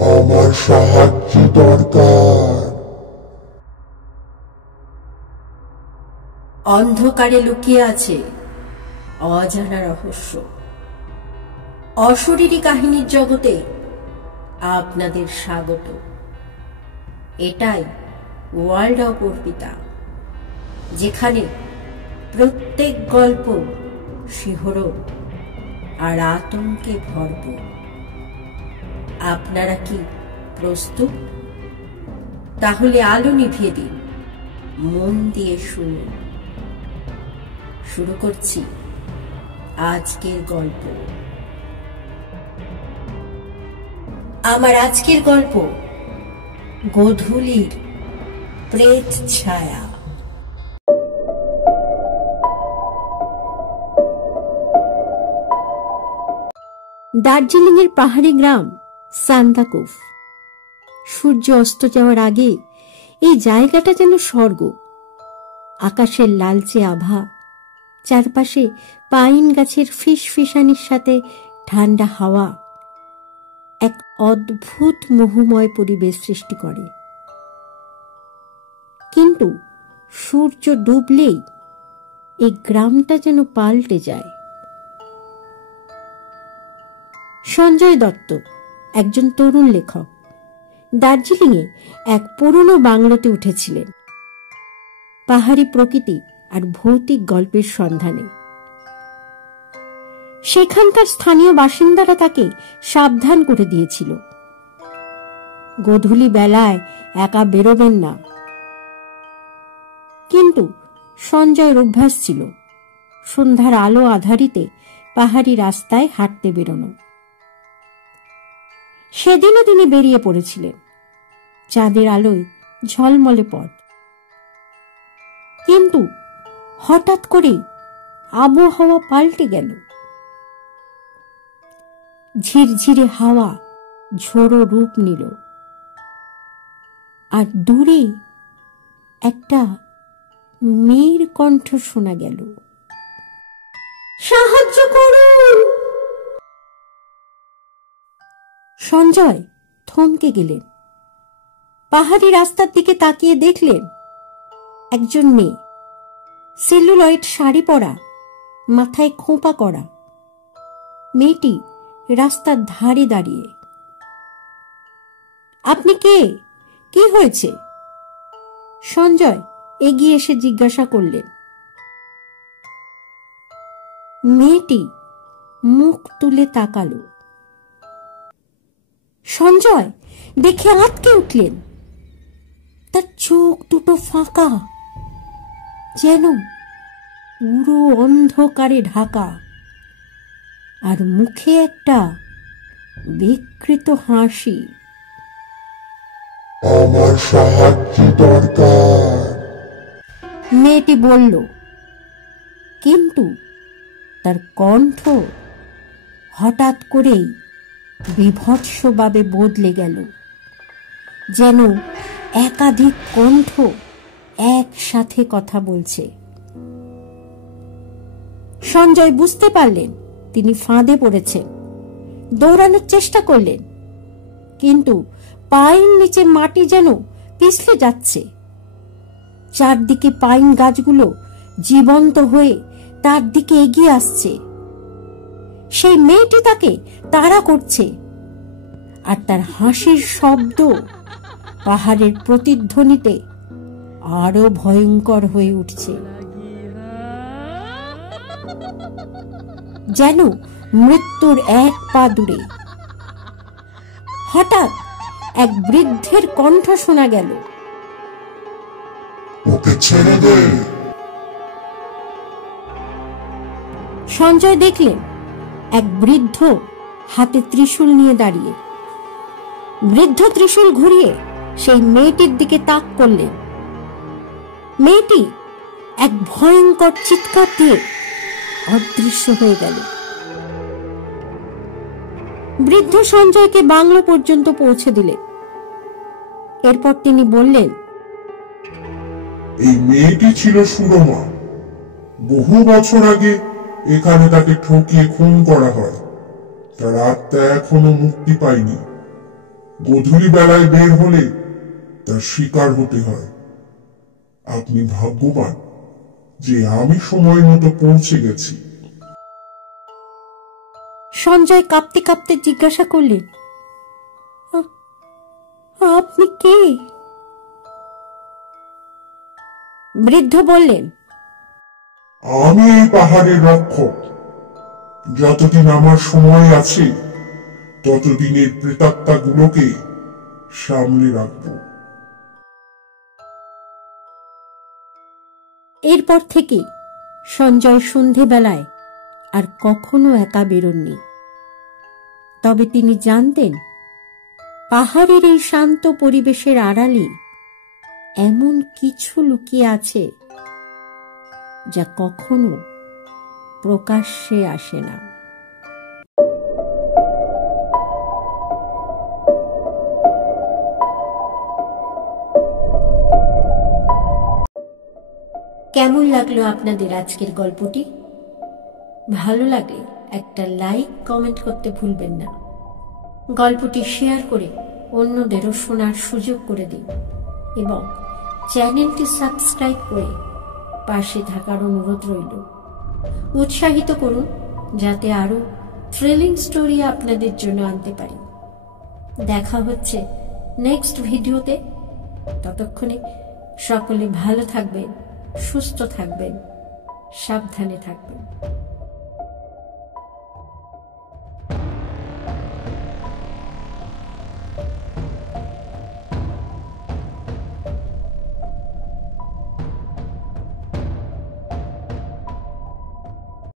আমার সাহায্য দরকার। অন্ধকারে লুকিয়ে আছে অজানা রহস্য। অশরীরী কাহিনীর জগতে আপনাদের স্বাগত। এটাই ওয়ার্ল্ড অফ অর্পিতা, যেখানে প্রত্যেক গল্প শিহরণ আর আতঙ্কে ভরপুর। আপনারা কি প্রস্তুত? তাহলে আলো নিভিয়ে দিন, মন দিয়ে শুনুন। শুরু করছি আজকের গল্প। আমার আজকের গল্প গোধূলির প্রেত ছায়া। দার্জিলিং এর পাহাড়ি গ্রাম সান্দাকুফ। সূর্য অস্ত যাওয়ার আগে এই জায়গাটা যেন স্বর্গ। আকাশের লালচে আভা, চারপাশে পাইন গাছের ফিসফিসানির সাথে ঠান্ডা হাওয়া এক অদ্ভুত মোহময় পরিবেশ সৃষ্টি করে। কিন্তু সূর্য ডুবলেই এই গ্রামটা যেন পাল্টে যায়। সঞ্জয় দত্ত একজন তরুণ লেখক, দার্জিলিংয়ে এক পুরনো বাংলোতে উঠেছিলেন পাহাড়ি প্রকৃতি আর ভৌতিক গল্পের সন্ধানে। সেখানকার স্থানীয় বাসিন্দারা তাকে সাবধান করে দিয়েছিল, গোধূলি বেলায় একা বেরোবেন না। কিন্তু সঞ্জয়ের অভ্যাস ছিল সন্ধ্যার আলো আধারিতে পাহাড়ি রাস্তায় হাঁটতে বেরোনো। সেদিনও তিনি বেরিয়ে পড়েছিলেন, চাঁদের আলোয় ঝলমলে পথ। কিন্তু হঠাৎ করেই আবহাওয়া পাল্টে গেল। ঝিরঝিরে হাওয়া ঝোড়ো রূপ নিল, আর দূরে একটা মেয়ের কণ্ঠ শোনা গেল, সাহায্য করুন। সঞ্জয় থমকে গেলেন। পাহাড়ি রাস্তার দিকে তাকিয়ে দেখলেন একজন মেয়ে, সেলুলয়েড শাড়ি পরা, মাথায় খোঁপা করা। মেয়েটি রাস্তার ধারে দাঁড়িয়ে। আপনি কে? কি হয়েছে? সঞ্জয় এগিয়ে এসে জিজ্ঞাসা করলেন। মেয়েটি মুখ তুলে তাকালো। সঞ্জয় দেখে আঁতকে উঠলেন। তার চোখ দুটো ফাঁকা, যেন পুরো অন্ধকারে ঢাকা, আর মুখে একটা বিকৃত হাসি। আমার সাহায্য দরকার, মেয়েটি বলল, কিন্তু তার কণ্ঠ হঠাৎ করেই বিভৎসভাবে বদলে গেল, যেন একাধিক কণ্ঠ একসাথে কথা বলছে। সঞ্জয় বুঝতে পারলেন তিনি ফাঁদে পড়েছেন। দৌড়ানোর চেষ্টা করলেন, কিন্তু পায়ের নিচে মাটি যেন পিছলে যাচ্ছে। চারদিকে পাইন গাছগুলো জীবন্ত হয়ে তার দিকে এগিয়ে আসছে। সেই মেয়েটি তাকে তাড়া করছে, আর তার হাসির শব্দ পাহাড়ের প্রতিধ্বনিতে আরো ভয়ঙ্কর হয়ে উঠছে, যেন মৃত্যুর এক পা দূরে। হঠাৎ এক বৃদ্ধের কণ্ঠ শোনা গেল, ওকে ছেড়ে দে। সঞ্জয় দেখলেন এক বৃদ্ধ হাতে ত্রিশূল নিয়ে দাঁড়িয়ে। বৃদ্ধ ত্রিশূল ঘুরিয়ে সেই মেয়েটির দিকে তাক করলেন। মেয়েটি এক ভয়ঙ্কর চিৎকার দিয়ে অদৃশ্য হয়ে গেল। বৃদ্ধ সঞ্জয়কে বাংলো পর্যন্ত পৌঁছে দিলেন। এরপর তিনি বললেন, এই মেয়েটি ছিল সুরমা। বহু বছর আগে এখানে তাকে ঠকিয়ে খুন করা হয়। তার আত্মা এখনো মুক্তি পায়নি। গধূলি বেলায় বের হলে তার শিকার হতে হয়। আপনি ভাগ্যবান যে আমি সময় মতো পৌঁছে গেছি। সঞ্জয় কাঁপতে কাঁপতে জিজ্ঞাসা করলেন, আপনি কে? বৃদ্ধ বললেন, আমি এই পাহাড়ের রক্ষক। যতদিন আমার সময় আছে ততদিনের প্রেতাত্মাগুলোকে সামলে রাখব। এরপর থেকে সঞ্জয় সন্ধেবেলায় আর কখনো একা বেরোননি। তবে তিনি জানতেন, পাহাড়ের এই শান্ত পরিবেশের আড়ালে এমন কিছু লুকিয়ে আছে যা কখনো প্রকাশ্যে আসে না। কেমন লাগলো আপনাদের আজকের গল্পটি? ভালো লাগলে একটা লাইক, কমেন্ট করতে ভুলবেন না। গল্পটি শেয়ার করে অন্যদেরও শোনার সুযোগ করে দিন এবং চ্যানেলটি সাবস্ক্রাইব করে পাশে থাকার অনুরোধ রইল। উৎসাহিত করুন যাতে আরো থ্রিলিং স্টোরি আপনাদের জন্য আনতে পারি। দেখা হচ্ছে নেক্সট ভিডিওতে। ততক্ষণে সকলে ভালো থাকবেন, সুস্থ থাকবেন, সাবধানে থাকবেন।